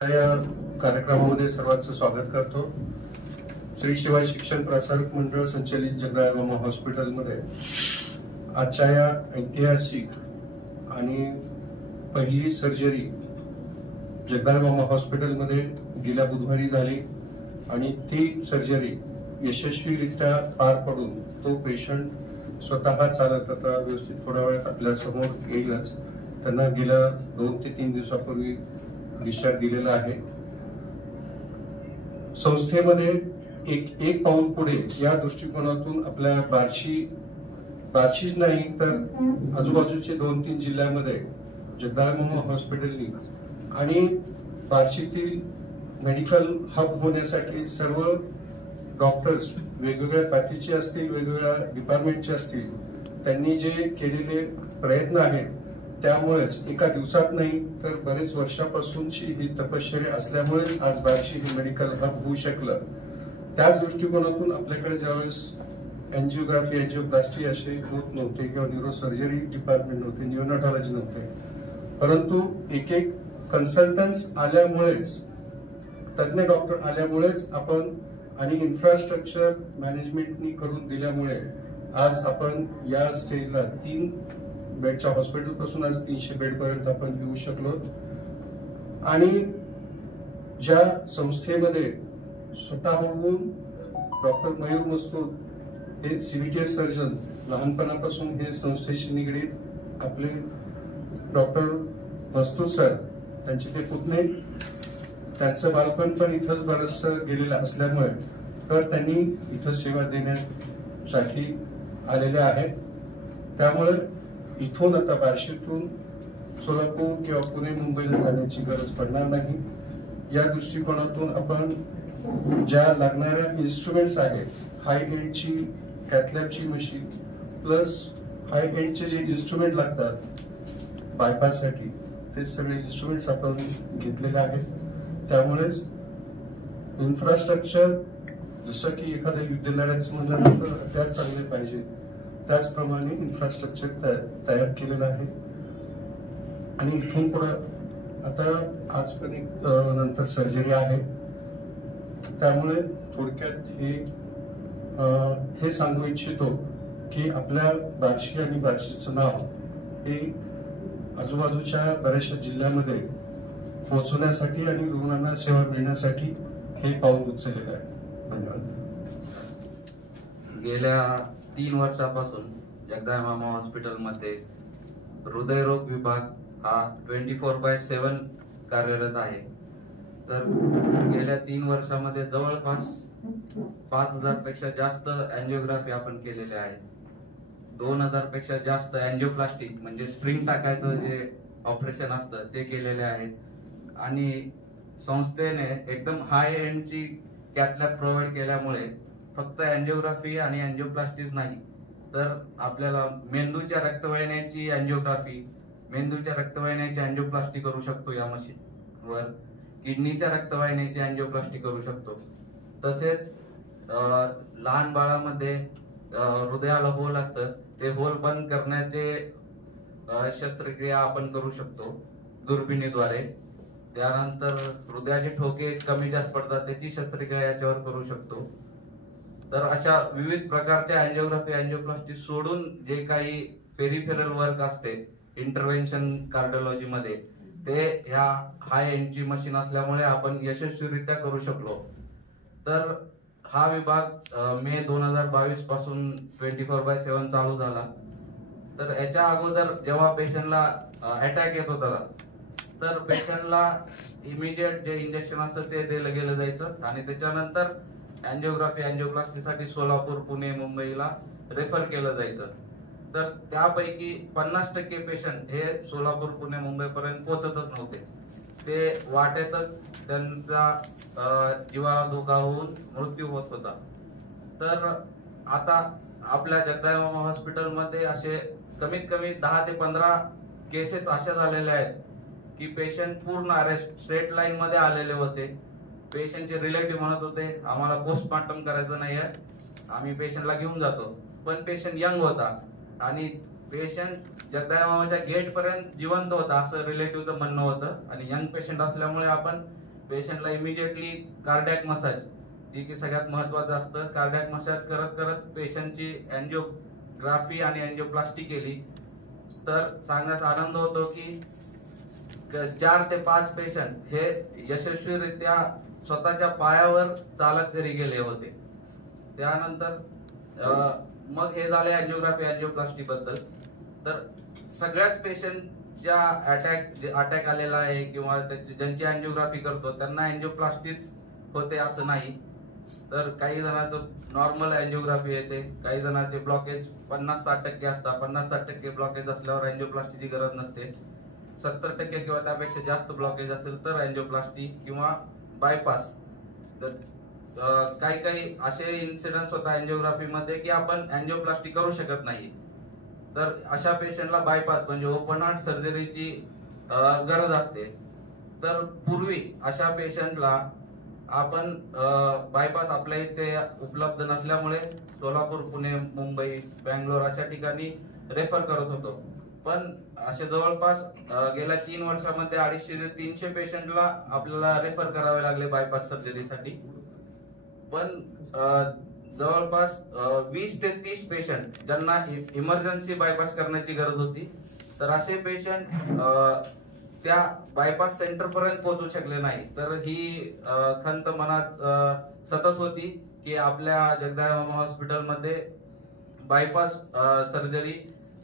या कार्यक्रमामध्ये सर्वांचं स्वागत करतो। श्री शिवाय शिक्षण प्रसारक मंडळ संचालित जगदाळमामा हॉस्पिटलमध्ये आजच्या या ऐतिहासिक आणि पहिली सर्जरी जगदाळमामा हॉस्पिटलमध्ये गेल्या बुधवारी झाली आणि ती सर्जरी यशस्वीरित्या पार पडून तो पेशंट स्वतः चालत आता व्यवस्थित थोड्या वेळात आपल्या समोर येईलच। त्यांना गेल्या 2 ते 3 दिवसापूर्वी डिस्चार्ज दिलेला आहे। संस्थेमध्ये एक पाऊल पुढे या दृष्टिकोनातून आपल्या बार्शीच नाही तर आजूबाजूचे 2-3 जिल्ह्यामध्ये जगदाळमामा हॉस्पिटलनी आणि बार्शीतील मेडिकल हब होण्यासाठी सर्व डॉक्टर्स वेगवेगळ्या पॅथीचे असतील, वेगवेगळ्या डिपार्टमेंटचे असतील, त्यांनी जे केलेले प्रयत्न आहेत त्यामुळेच एका दिवसात नाही तर बरेच वर्षापासूनची ही तपश्चर्या असल्यामुळे आज बार्शी हे मेडिकल हब होऊ शकलं। त्याच दृष्टिकोनातून आपल्याकडे ज्यावेळेस एंजिओग्राफी, एंजिओप्लास्टी असे होत नव्हते किंवा न्यूरोसर्जरी डिपार्टमेंट नव्हते, न्यूरोनॉटॉलॉजी नव्हते, परंतु एक कन्सल्टंट्स आल्यामुळेच, तज्ञ डॉक्टर आल्यामुळेच आपण आणि इन्फ्रास्ट्रक्चर मॅनेजमेंटनी करून दिल्यामुळे आज आपण या स्टेजला 3 बेडच्या हॉस्पिटल पासून आज 300 बेड पर्यंत आपण येऊ शकलो। आणि ज्या संस्थेमध्ये स्वतःहून डॉक्टर मयूर मस्तूर हे सीव्हीटीएस सर्जन लहानपणापासून हे संस्थेशी निगडीत आपले डॉक्टर मस्तूर सर, त्यांचे ते पुतणे, त्यांचं बालपण पण इथंच बरंचसं गेलेलं असल्यामुळे तर त्यांनी इथं सेवा देण्यासाठी आलेले आहेत। त्यामुळे इथून आता बार्शीतून सोलापूर किंवा पुणे, मुंबईला जाण्याची गरज पडणार नाही। या दृष्टिकोनातून आपण ज्या लागणाऱ्या इन्स्ट्रुमेंट्स आहेत, हाय एंडची कॅथलॅबची मशीन प्लस हाय एंडचे जे इन्स्ट्रुमेंट लागतात बायपाससाठी, ते सगळे इन्स्ट्रुमेंट्स आपण घेतलेले आहेत। त्यामुळेच इन्फ्रास्ट्रक्चर जसं की एखाद्या युद्धलढ्याचं म्हणलं तर हत्यार चांगले पाहिजे, त्याचप्रमाणे इन्फ्रास्ट्रक्चर तयार केलेलं आहे। आणि इथून पुढे आता आज पण नंतर सर्जरी आहे, त्यामुळे थोडक्यात हे सांगू इच्छितो की आपल्या बार्शी आणि बार्शीचं नाव हे आजूबाजूच्या बऱ्याचशा जिल्ह्यामध्ये पोहोचवण्यासाठी आणि रुग्णांना सेवा मिळण्यासाठी हे पाऊल उचललेलं आहे। धन्यवाद। गेल्या 3 वर्षापासून जगदाळमामा हॉस्पिटलमध्ये हृदयरोग विभाग हा 24/7 कार्यरत आहे। तर गेल्या 3 वर्षामध्ये जवळपास 5000 पेक्षा जास्त एंजिओग्राफी आपण केलेले आहे। 2000 पेक्षा जास्त एंजिओप्लास्टी म्हणजे स्प्रिंग टाकायचं जे ऑपरेशन असतं ते केलेले आहे। आणि संस्थेने एकदम हाय एंडची कॅथलॅब प्रोव्हाइड केल्यामुळे फक्त एंजिओग्राफी आणि एंजिओप्लास्टीच नाही तर आपल्याला मेंदूच्या रक्तवाहिन्याची एंजिओग्राफी, मेंदूच्या रक्तवाहिन्याची एंजिओप्लास्टी करू शकतो या मशीनवर, किडनीच्या रक्तवाहिन्याची एंजिओप्लास्टी करू शकतो। तसेच लहान बाळामध्ये हृदयाला होल असतं, ते होल बंद करण्याचे शस्त्रक्रिया आपण करू शकतो दुर्बिणीद्वारे। त्यानंतर हृदयाचे ठोके कमी जास्त पडतात, त्याची शस्त्रक्रिया याच्यावर करू शकतो। तर अशा विविध प्रकारच्या एंजिओग्राफी, एंजिओप्लास्टी सोडून जे काही पेरिफेरल वर्क असते इंटरव्हेन्शन कार्डिओलॉजी मध्ये, ते ह्या हाय एंडची मशीन असल्यामुळे आपण यशस्वीरित्या करू शकलो। तर हा विभाग मे 2022 पासून 24/7 चालू झाला। तर याच्या अगोदर जेव्हा पेशंटला अटॅक येत होता तर पेशंटला इमिडिएट जे इंजेक्शन असतं ते दिलं गेलं जायचं आणि त्याच्यानंतर एंजिओग्राफी, एंजिओप्लास्टीसाठी सोलापूर, पुणे, मुंबईला रेफर केलं जायचं। तर त्यापैकी 50% पेशंट हे सोलापूर, पुणे, मुंबई पर्यंत पोहोचतच नव्हते, ते वाटेतच त्यांचा जीवाला धोका होऊन मृत्यू होत होता। तर आता आपल्या जगदाळमामा हॉस्पिटलमध्ये असे कमीत कमी 10 ते 15 केसेस अशा झालेल्या आहेत की पेशंट पूर्ण अरेस्ट स्ट्रेट लाईन मध्ये आलेले होते। पेशंटचे रिलेटिव्ह म्हणत होते आम्हाला पोस्टमॉर्टम करायचं नाहीये, आम्ही पेशंटला घेऊन जातो, पण पेशंट यंग होता आणि पेशंट जगदाळमामाच्या गेट पर्यंत जिवंत होता असं रिलेटिव्हचं म्हणणं होतं। आणि यंग पेशंट असल्यामुळे आपण पेशंटला इमिजिएटली कार्डियक मसाज, जी की सगळ्यात महत्वाचं असतं, कार्डियक मसाज करत करत पेशंटची अँजिओग्राफी आणि अँजिओप्लास्टी केली. तर सांगण्यात आनंद होतो की 4 ते 5 पेशंट हे यशस्वीरित्या स्वतःच्या पायावर चालत घरी गेले होते. त्यानंतर मग हे झाले अँजिओग्राफी अँजिओप्लास्टी बद्दल. तर सगळ्याच पेशंटच्या अटॅक आलेला आहे किंवा ज्यांची अँजिओग्राफी करतो त्यांना अँजिओप्लास्टीच होते असं नाही. तर काही जणांचं नॉर्मल अँजिओग्राफी येते, काही जणांचे ब्लॉकेज 50-60% असतात. 50-60% ब्लॉकेज असल्यावर अँजिओप्लास्टीची गरज नसते. 70% किंवा त्यापेक्षा जास्त ब्लॉकेज असेल तर अँजिओप्लास्टी किंवा बायपास. काही असे इन्सिडेंट होता अँजिओग्राफी मध्ये की आपण अँजिओप्लास्टी करू शकत नाही. तर अशा पेशंटला बायपास म्हणजे ओपन हार्ट सर्जरीची गरज असते. तर पूर्वी अशा पेशंटला आपण बायपास आपल्या इथे उपलब्ध नसल्यामुळे सोलापूर, पुणे, मुंबई, बँगलोर अशा ठिकाणी रेफर करत होतो. पण असे जवळपास गेल्या 3 वर्षामध्ये 250 ते 300 पेशंटला आपल्याला रेफर करावे लागले बायपास सर्जरीसाठी. पण जवळपास 20 ते 30 पेशंट ज्यांना इमर्जन्सी बायपास करण्याची गरज होती, तर असे पेशंट त्या बायपास सेंटर पर्यंत पोहोचू शकले नाही. तर ही खंत मनात सतत होती की आपल्या जगदाळे मामा हॉस्पिटलमध्ये बायपास सर्जरी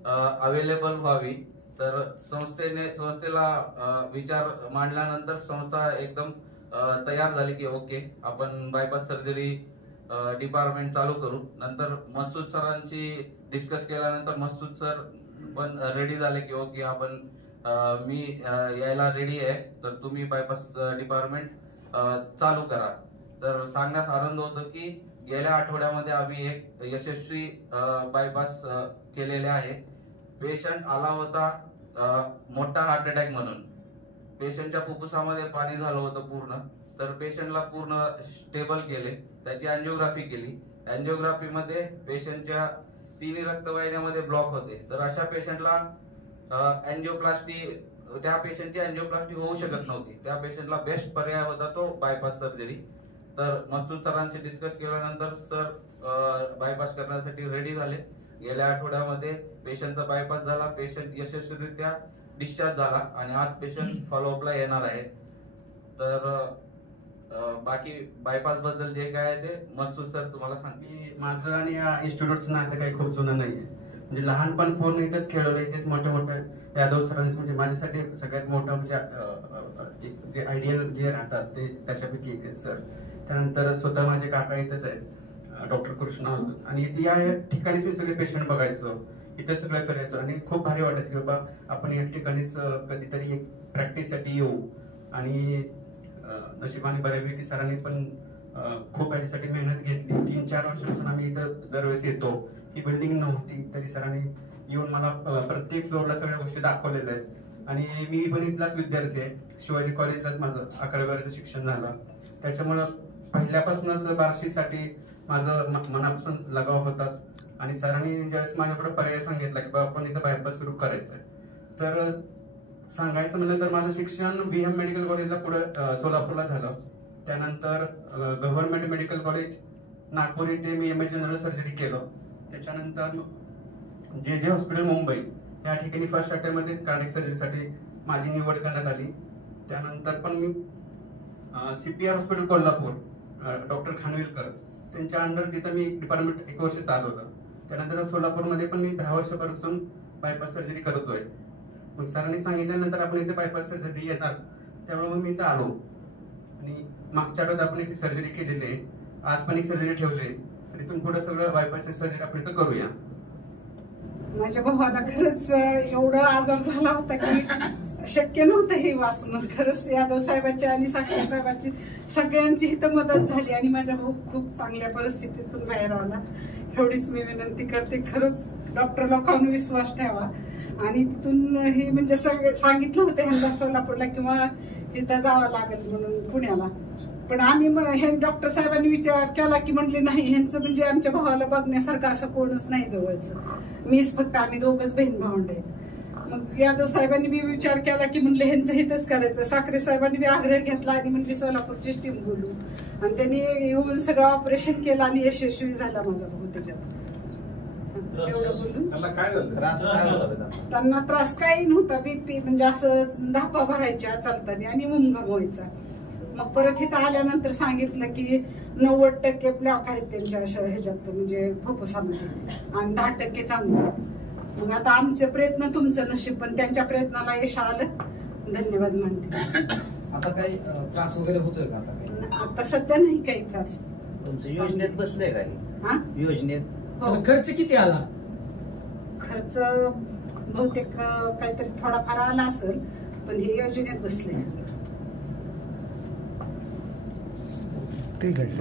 अवेलेबल व्हावी. तर संस्थेला विचार मांडल्यानंतर संस्था एकदम तयार झाली की ओके आपण बायपास सर्जरी डिपार्टमेंट चालू करू. नंतर मसूद सरांशी डिस्कस केल्यानंतर मसूद सर पण रेडी झाले की ओके आपण मी यायला रेडी आहे, तर तुम्ही बायपास डिपार्टमेंट चालू करा. तर सांगण्यास आनंद होतो की गेल्या आठवड्यामध्ये आम्ही एक यशस्वी बायपास केलेले आहे. पेशंट आला होता मोठा हार्ट अटॅक म्हणून. पेशंटच्या फुफ्फुसामध्ये पाणी झालं होतं पूर्ण. तर पेशंटला पूर्ण स्टेबल केले, त्याची अँजिओग्राफी केली. अँजिओग्राफी मध्ये पेशंटच्या 3 रक्तवाहिन्यामध्ये ब्लॉक होते. तर अशा पेशंटला अँजिओप्लास्टी, त्या पेशंटची अँजिओप्लास्टी होऊ शकत नव्हती. त्या पेशंटला बेस्ट पर्याय होता तो बायपास सर्जरी. तर मस्तूर सरांशी डिस्कस केल्यानंतर सर बायपास करण्यासाठी रेडी झाले. गेल्या आठवड्यामध्ये पेशंटचा बायपास झाला, पेशंट यशस्वीरित्या डिस्चार्ज झाला आणि आज पेशंट फॉलोअपला येणार आहे. तर बाकी बायपास बद्दल जे काय आहे ते मस्तूर सर तुम्हाला सांगतील. माझं आणि या इन्स्टिट्यूटचं नातं काही खूप जुनं नाहीये. म्हणजे लहानपण पूर्ण इथेच खेळवलं, इथेच मोठ्या यादव सरांनी म्हणजे माझ्यासाठी सगळ्यात मोठं म्हणजे जे आयडियल जे राहतात ते त्याच्यापैकी एक आहे सर. त्यानंतर स्वतः माझे काका इथेच आहेत, डॉक्टर कृष्णा असतात. आणि या ठिकाणीच मी सगळे पेशंट बघायचो, इथे सगळं करायचो आणि खूप भारी वाटायचं की बाबा आपण या ठिकाणीच कधीतरी एक प्रॅक्टिससाठी येऊ. आणि नशिबाने बऱ्यापैकी सरांनी पण खूप याच्यासाठी मेहनत घेतली. 3-4 वर्षापासून आम्ही इथं दरवेळेस येतो. ही बिल्डिंग नव्हती तरी सरांनी येऊन मला प्रत्येक फ्लोअरला सगळ्या गोष्टी दाखवलेल्या आहेत. आणि मी पण इथलाच विद्यार्थी आहे, शिवाजी कॉलेजलाच माझं 11वी शिक्षण झालं. त्याच्यामुळं पहिल्यापासूनच बार्शीसाठी माझं मनापासून लगाव होताच. आणि सरांनी ज्यावेळेस माझ्याकडे पर्याय सांगितला की बाबा आपण इथं बायपास सुरू करायचंय, तर सांगायचं म्हणलं तर माझं शिक्षण BM मेडिकल कॉलेजला पुढे सोलापूरला झालं. त्यानंतर गव्हर्नमेंट मेडिकल कॉलेज नागपूर इथे मी MA जनरल सर्जरी केलं. त्याच्यानंतर JJ हॉस्पिटल मुंबई या ठिकाणी फर्स्ट अटेम्प्ट मध्येच कार्डियक सर्जरीसाठी माझी निवड करण्यात आली. त्यानंतर पण मी CPR hospital Kolhapur doctor Khanvilkar त्यांच्या अंडर तिथं मी डिपार्टमेंट 1 वर्ष चालवलं. त्यानंतर सोलापूरमध्ये पण मी 10 वर्षापासून बायपास सर्जरी करतोय. मग सरांनी सांगितल्यानंतर आपण इथे बायपास सर्जरी येणार, त्यामुळे मग मी इथं आलो. आणि मागच्या आठवड्यात आपण एक सर्जरी केलेली आहे, आज पण एक सर्जरी ठेवली. तर इथून पुढे सगळं बायपासची सर्जरी आपण इथं करूया. माझ्या भावाला खरंच एवढा आजार झाला होता की शक्य नव्हतं हे वाचणं. खरंच यादव साहेबांची आणि साखरे साहेबांची सगळ्यांची इथं मदत झाली आणि माझा भाऊ खूप चांगल्या परिस्थितीतून बाहेर आला. एवढीच मी विनंती करते, खरंच डॉक्टर लोकांवर विश्वास ठेवा. आणि तिथून हे म्हणजे सगळे सांगितलं होतं ह्यांना सोलापूरला किंवा इथं जावं लागेल म्हणून पुण्याला. पण आम्ही हे डॉक्टर साहेबांनी विचार केला की म्हणले नाही, ह्यांचं म्हणजे आमच्या भावाला बघण्यासारखं असं कोणच नाही जवळचं, मीच फक्त, आम्ही दोघच बहीण भावंड आहे. मग यादव साहेबांनी मी विचार केला की म्हणलं ह्यांचं हितच करायचं. साखरे साहेबांनी मी आग्रह घेतला आणि म्हणली सोलापूरचीच टीम बोलू, आणि त्यांनी येऊन सगळं ऑपरेशन केलं आणि यशस्वी झाला माझा भाऊ त्याच्यात. एवढं बोलून त्यांना त्रास काही नव्हता. बीपी म्हणजे असं धापा भरायच्या चालताना आणि मुंगा व्हायचा. मग परत इथं आल्यानंतर सांगितलं की 90% ब्लॉक आहेत त्यांच्या ह्याच्यात म्हणजे फुफ्फुसामध्ये आणि 10% चांगलं. मग आता आमचे प्रयत्न तुमचं नशीब, पण त्यांच्या प्रयत्नाला यश आलं. धन्यवाद मानते. आता काही त्रास वगैरे होतोय का? आता काही आता सध्या नाही काही त्रास. तुमचं योजनेत बसलंय काय? हा, योजनेत खर्च किती आला? खर्च बहुतेक काहीतरी थोडाफार आला असेल, पण हे योजनेत बसले. ठीक आहे.